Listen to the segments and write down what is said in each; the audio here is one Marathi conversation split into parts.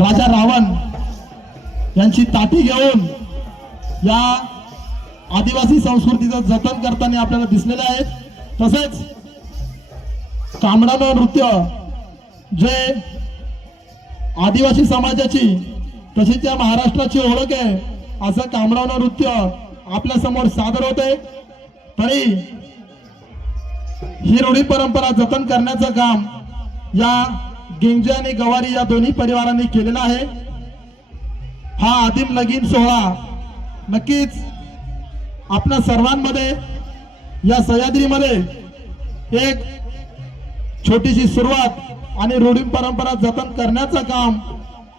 राजा रावण यांची ताटी घेऊन या आदिवासी संस्कृतीचं जतन करताना आपल्याला दिसलेले आहेत। तसेच कामडानं नृत्य जे आदिवासी समाजाची तशीच या महाराष्ट्राची ओळख आहे असं कामडानं नृत्य आपल्या समोर सादर होते। तरी ही रूढी परंपरा जतन करण्याचं काम या गेंजे आणि गवारी या दोन्ही परिवारांनी केलेला आहे। हा आदिम लगीन सोहळा नक्कीच आपल्या सर्वांमध्ये या सह्याद्रीमध्ये एक छोटीशी सुरुवात आणि रूढी परंपरा जतन करण्याचं काम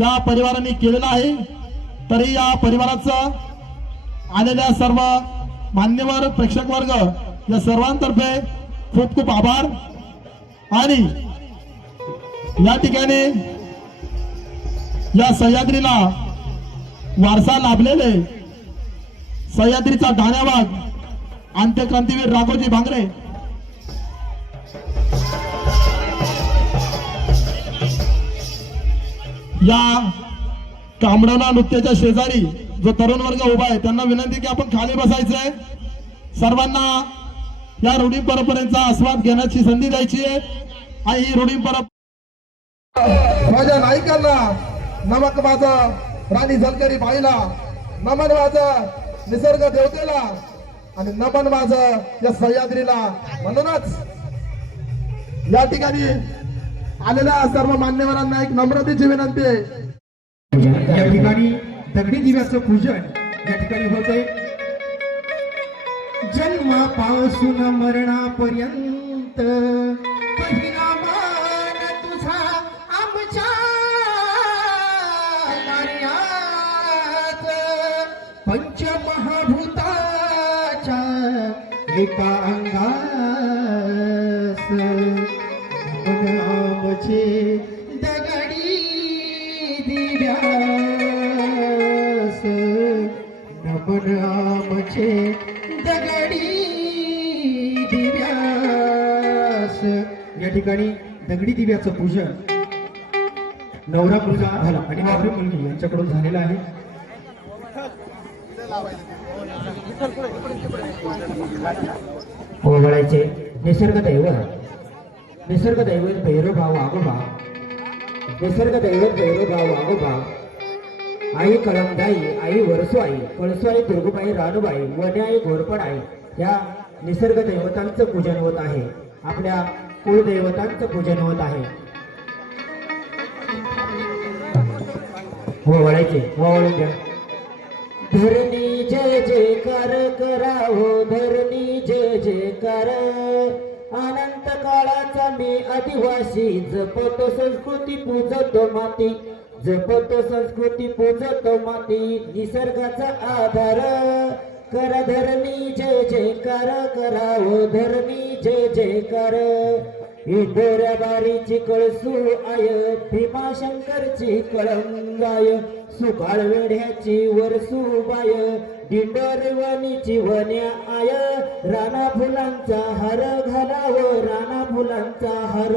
या परिवारांनी केलेलं आहे। तरी या परिवाराचं आलेल्या सर्व मान्यवर प्रेक्षक वर्ग या सर्वांतर्फे खूप खूप आभार। आणि या ठिकाणी या सह्याद्रीला वारसा लाभलेले सह्याद्रीचा ढाण्यावाग अंत्यक्रांतीवीर राघोजी भांगरे या कामडाना नृत्याच्या शेजारी जो तरुण वर्ग उभा आहे त्यांना विनंती की आपण खाली बसायचंय। सर्वांना या रूढी परंपरेचा आस्वाद घेण्याची संधी द्यायची आहे। आणि ही रूढी परंपरा माझ्या नायकांना नमक माझं राणी झलकरी बाईला नमन माझं निसर्ग देवतेला आणि नमन माझं या सह्याद्रीला। म्हणूनच या ठिकाणी आलेल्या सर्व मान्यवरांना एक नम्रतेची विनंती आहे। या ठिकाणी दगडी दिव्याचं पूजन या ठिकाणी होते। जन्मापासून मरणापर्यंत पहिला मान तुझा आमच्या कार्यात पंचमहाभूताच्या एका अंगास नमन आमचे दगडी दिव्यास नमन आमचे दगडी दिव्यास। या ठिकाणी दगडी दिव्याचं पूजन नवरा मुलगा झाला आणि नवरी मुलगी यांच्याकडून झालेलं आहे। ओवाळायचे निसर्ग दैवत भैरवभाव आगोबा निसर्ग दैवत भैरवभाव आगोबा आई कळमदाई आई वरसुआई कळसुआई दुर्गुबाई रानूबाई वने आई घोरपड आई या निसर्ग दैवतांचं पूजन होत आहे। आपल्या कुलदैवतांचं पूजन होत आहे। ओवाळायचे ओवाळून द्या। धरणी जय जयकार करावो धरणी जय जयकार अनंत काळाचा मी आदिवासी जपतो संस्कृती पूजतो माती जपतो संस्कृती पूजतो माती निसर्गाचा आधार करा धरणी जय जयकार करावो धरणी जय जयकार। इंदोऱ्या बारीची कळसू आय भीमाशंकरची कळंगाय सुकाळ वेढ्याची वरसूबाय दिंडोरवानीची वन्या आय राणा फुलांचा हार घालावं राणा फुलांचा हार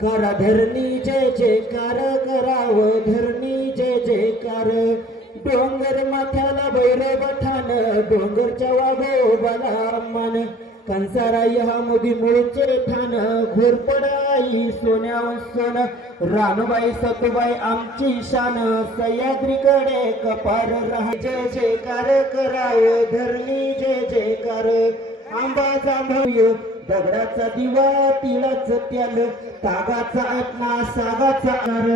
करा धरणी जय जयकार करावं धरणी जय जयकार। डोंगर माथ्याला भैरव ठाण डोंगरच्या वाघोबाला मान कंसाराई हा मोदी मूळचे ठाण घोरपडाई सोन्यावर सोन रानूबाई सतुबाई आमची शान सह्याद्रीकडे कपार राह जय जयकार कराव धरणी जय जयकार आंबा जांभूळ दगडाचा दिवा तिळाच त्याल तागाचा आत्मा सागाचा आर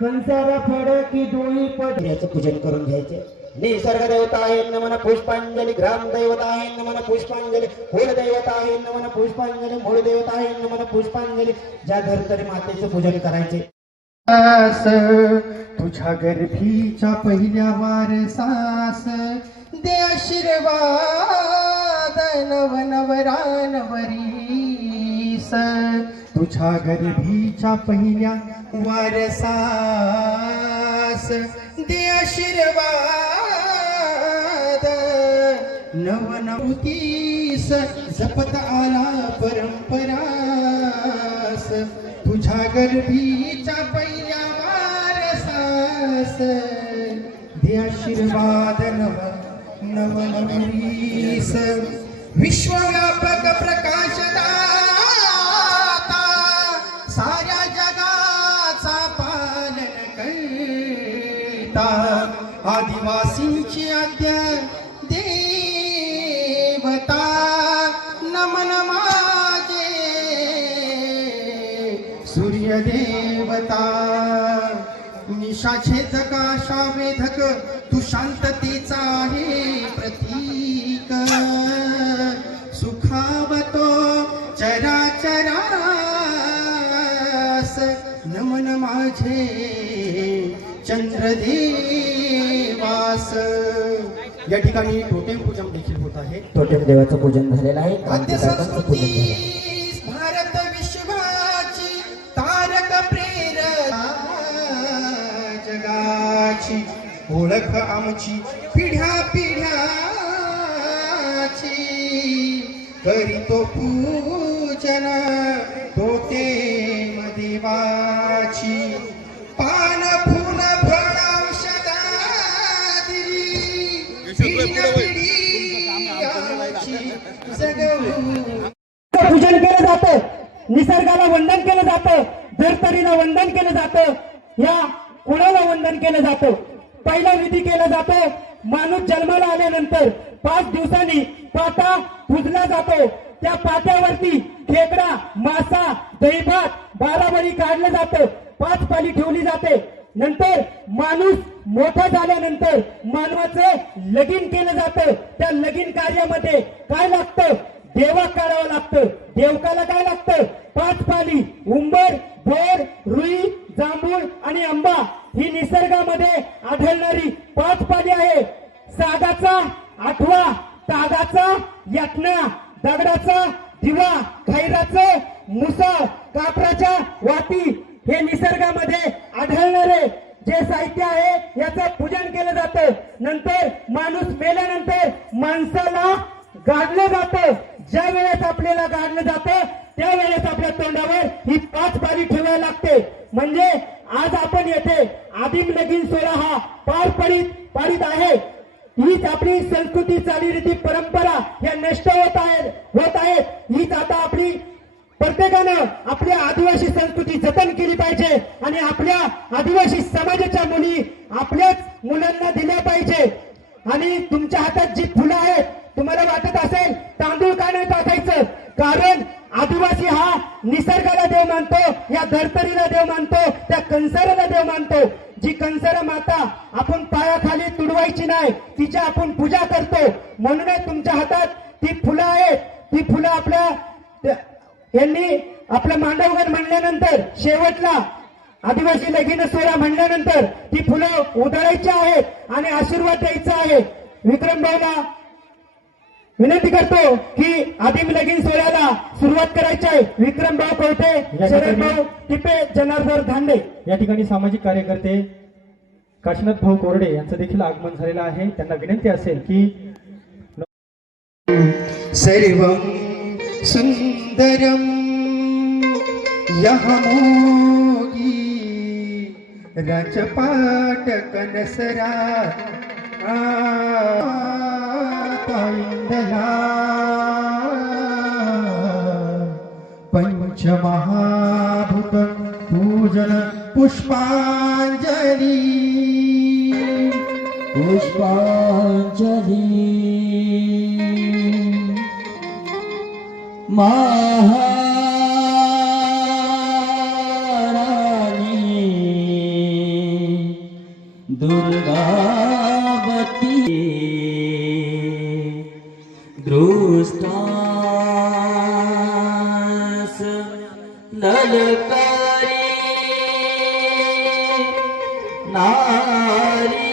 कंसारा फडकी डोळी पडण्याचं पूजन करून घ्यायचे निसर्ग देवता आहे नमन पुष्पांजली ग्राम देवता आहे नमन पुष्पांजली कुल देवता आहे नमन पुष्पांजली मूळ देवता आहे नमन पुष्पांजली ज्या धरतरी मातेचं पूजन करायचे तुझ्या गर्भीच्या पहिल्या वारसास दे आशीर्वाद नवनवरानवरीस तुझ्या गर्भीच्या पहिल्या वारसास दे आशीर्वाद नवनवतीस जपत आला परंपरास तुझ्या गर्भीच्या पहिल्या वारसास दे आशीर्वाद नवनवरीस विश्वव्यापक प्रकाशदाता साऱ्या जगाचा पालन करता आदिवासींची आद्य देवता नमन माझे सूर्यदेवता निशाछेदक आशावेधक तू शांततेचा आहे प्रतीक सुखावतो चराचरास नमन माझे चंद्रदेवास या ठिकाणी टोटेम पूजन देखील होत आहे टोटेम देवाचं पूजन झालेलं आहे क्रांतिकारकांचं पूजन झालेलं आहे. भारत विश्वाची तारक प्रेरणा जगाची ओळख आमची पिढ्या पिढ्याची करीतो पूजन टोटेम देवाची पान फुल फळ औषधादी पिढ्या पिढी जगवू पूजन केलं जातं निसर्गाला वंदन केलं जातं धरतरीला वंदन केलं जातं या कुणाला वंदन केलं जातं पहिला विधी केला जातो माणूस जन्माला आल्यानंतर 5 दिवसांनी पाटा पुजला जातो त्या पाट्यावरती खेकडा मासा दहीभात बाराबरी काढलं जातं 5 पाली ठेवली जाते नंतर माणूस मोठा झाल्यानंतर मानवाचं लगीन केलं जातं त्या लगीन कार्यामध्ये काय लागतं देवक काढावं लागतं देवकाला काय लागतं 5 पाली उंबर बोर रुई जांभूळ आणि आंबा ही निसर्गामध्ये आढळणारी 5 पाली आहे सागाचा आठवा तागाचा यातना दगडाचा दिवा खैराचं मुसळ कापराच्या वाती हे निसर्गामध्ये आढळणारे जे साहित्य आहे याचं पूजन केलं जातं नंतर माणूस मेल्यानंतर माणसाला गाडलं जातं ज्या वेळेस आपल्याला गाडलं जातं त्यावेळेस आपल्या तोंडावर ही 5 पाली ठेवायला लागते म्हणजे आज आपण येथे आदिम लगीन सोहळा हा पार पाडित आहे हीच आपली संस्कृती चालीरीती परंपरा या नष्ट होत आहेत हीच आता आपली प्रत्येकानं आपल्या आदिवासी संस्कृती जतन केली पाहिजे आणि आपल्या आदिवासी समाजाच्या मुली आपल्याच मुलांना दिल्या पाहिजे आणि तुमच्या हातात जी फुलं आहेत तुम्हाला वाटत असेल तांदूळ का नाही टाकायचं कारण आदिवासी हा निसर्गाला देव मानतो या धरतरीला देव मानतो त्या कंसाराला देव मानतो जी कंसारा माता आपण पायाखाली तुडवायची नाही तिची आपण पूजा करतो म्हणूनच तुमच्या हातात ती फुलं आहेत ती फुलं आपल्या यांनी आपलं मांडवगण म्हणल्यानंतर शेवटला आदिवासी लगीन सोहळा म्हणल्यानंतर ती फुलं उधळायची आहेत आणि आशीर्वाद द्यायचा आहे विक्रम भाऊला विनंती करतो की आदिम लगीन सोहळ्याला सुरुवात करायची आहे विक्रम भाऊ कवठे शरद भाऊ टिपे जनार्दन धांडे या ठिकाणी सामाजिक कार्यकर्ते काशीनाथ भाऊ कोरडे यांचं देखील आगमन झालेलं आहे त्यांना विनंती असेल की सर्वं सुंदरम यह मोगी राजपाट कनसरा इंदला च महाभूत पूजन पुष्पांजली पुष्पांजली महाराणी दुर्गावती दृष्टास ललकारी नारी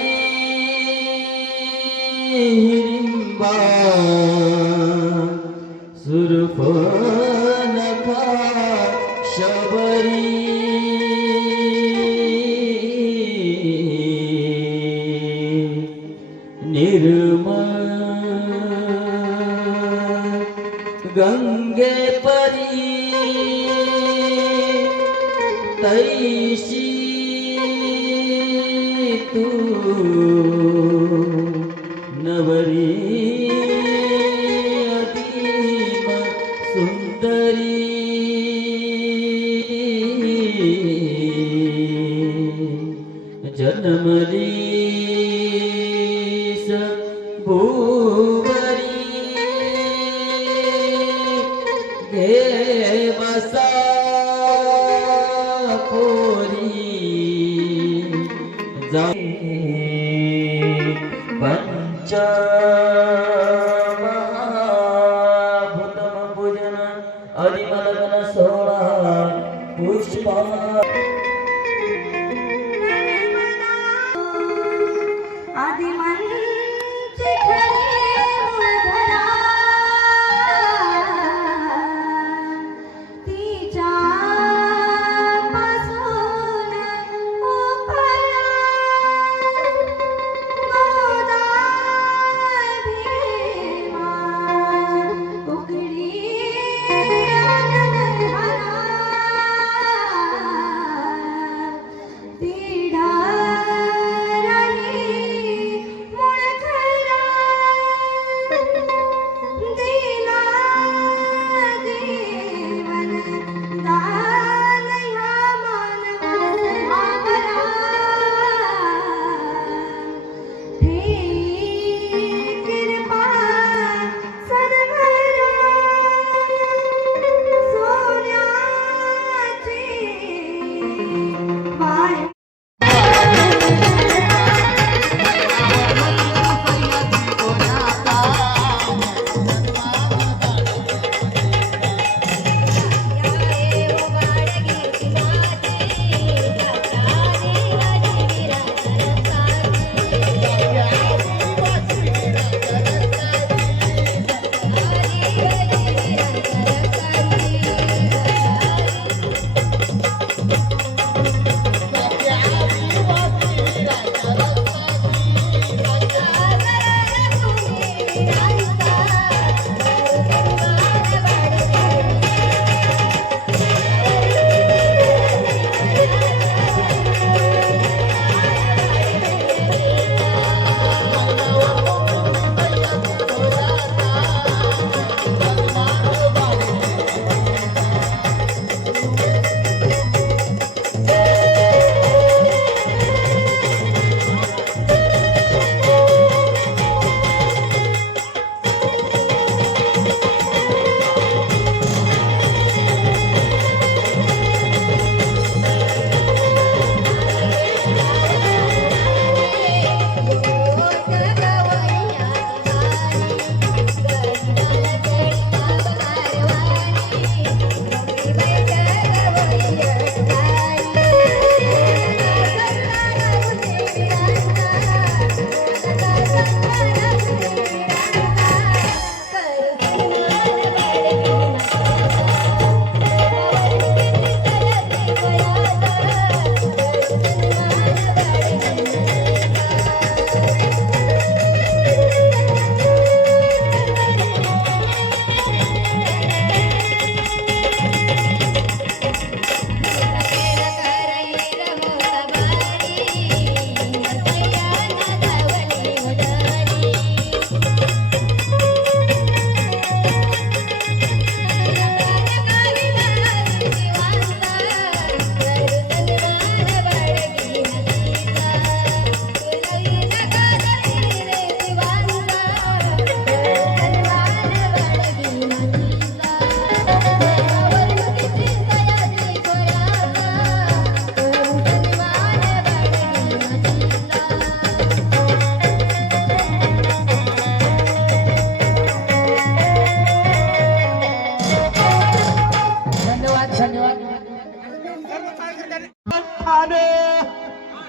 हिडिंबा सुरफनखा शबरी निर्मल गंगे परी तैशी तू नवरी अतीम सुंदरी जन्मलीस भूवरी घे बसा पोरी पंच महाभूतम पूजन अधिमलगन सोळा पुष्पा आदिमंचे खरे मूळधरा तिच्या पासून उपया गोदाय भीमा उघडी अनघरा मान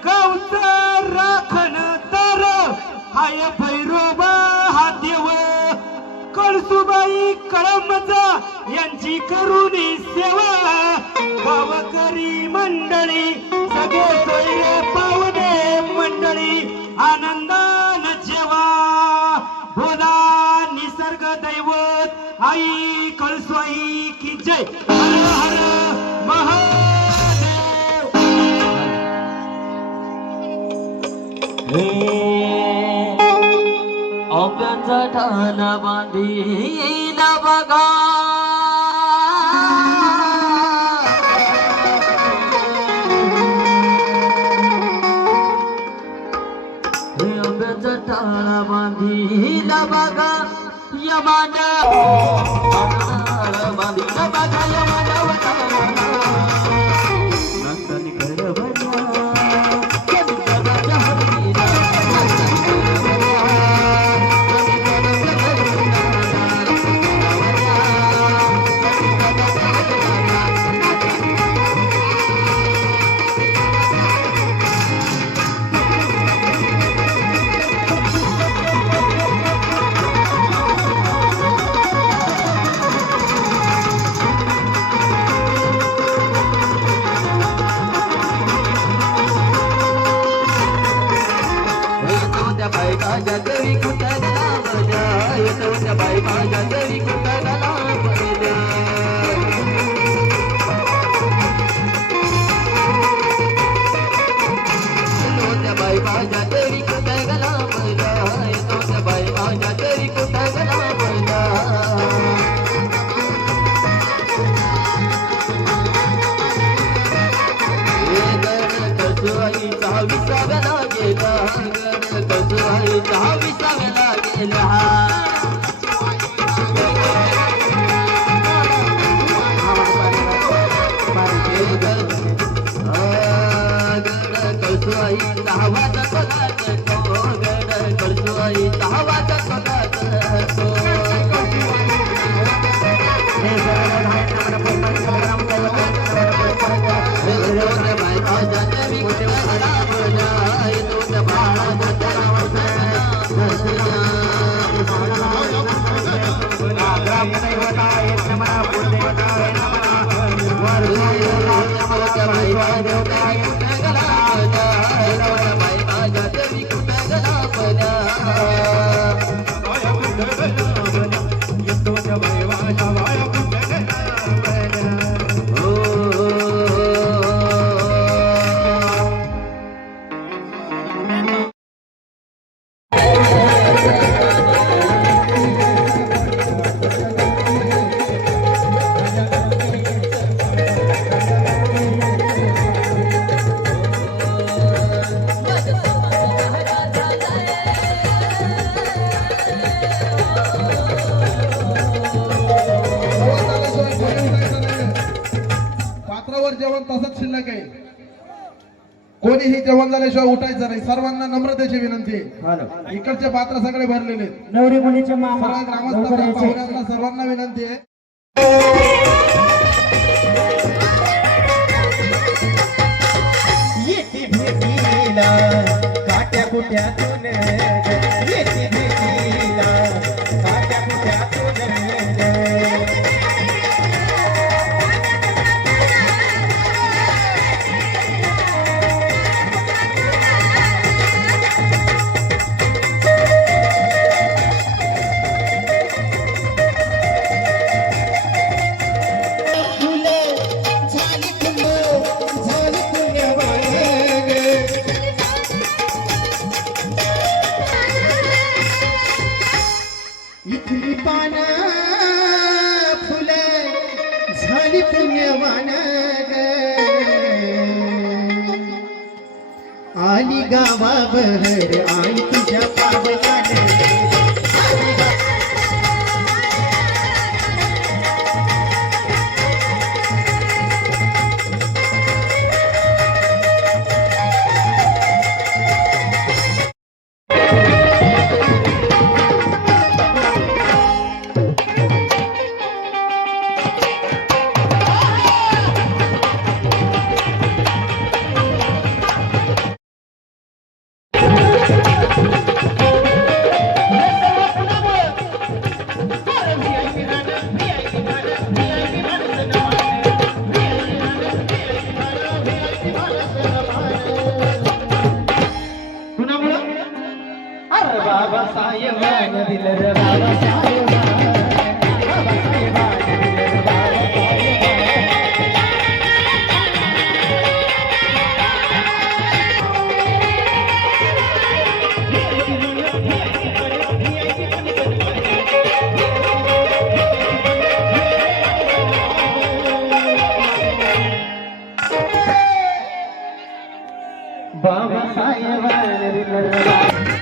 गावचं राखण तर हाय भैरोबा हा देव कळसुबाई कळमजा यांची करुणी सेवा गावकरी मंडळी सगळे सोयरे पावणे मंडळी आनंदान जेवा बोला निसर्ग दैवत आई कळसुबाई की जय हर हर महादेव आंब्याचा ठाला बांधीला बघा हे आंब्याचा ठाला बांधीला बघा यमान बांधीला बघा यमान नंदनी माझ्या घरी कुठला बजा येतो त्या बाई माझ्या घरी कुठला बजा येतो त्या बाई माझ्या घरी कुठला बजा येतो त्या बाई माझ्या घरी कुठला बजा कळसुबाईचा विसाव्याला गेला कळसुबाईचा विसाव्याला गेला कळसुबाईचा आवाज कोणाचा कळसुबाईचा आवाज कोणाचा पात्रावर जेवण तसंच शिल्लक आहे. कोणीही जेवण झाल्याशिवाय उठायचं नाही. सर्वांना नम्रतेची विनंती आहे. इकडचे पात्र सगळे भरलेले आहेत. नवरी मुलीचे मामा सर्व ग्रामस्थांना पाहुण्यांना सर्वांना विनंती आहे. येते भेटीला काट्या कुट्यातून येते भेटीला काट्या कुट्यातून इथली पाना फुलं झाली पुण्यवान आली गावावर आई तुझ्या पावलाने बाबासाहेबान दिलं रे बाबासाहेबान बाबासाहेबान दिलं रे बाबासाहेबान बाबासाहेबान दिलं रे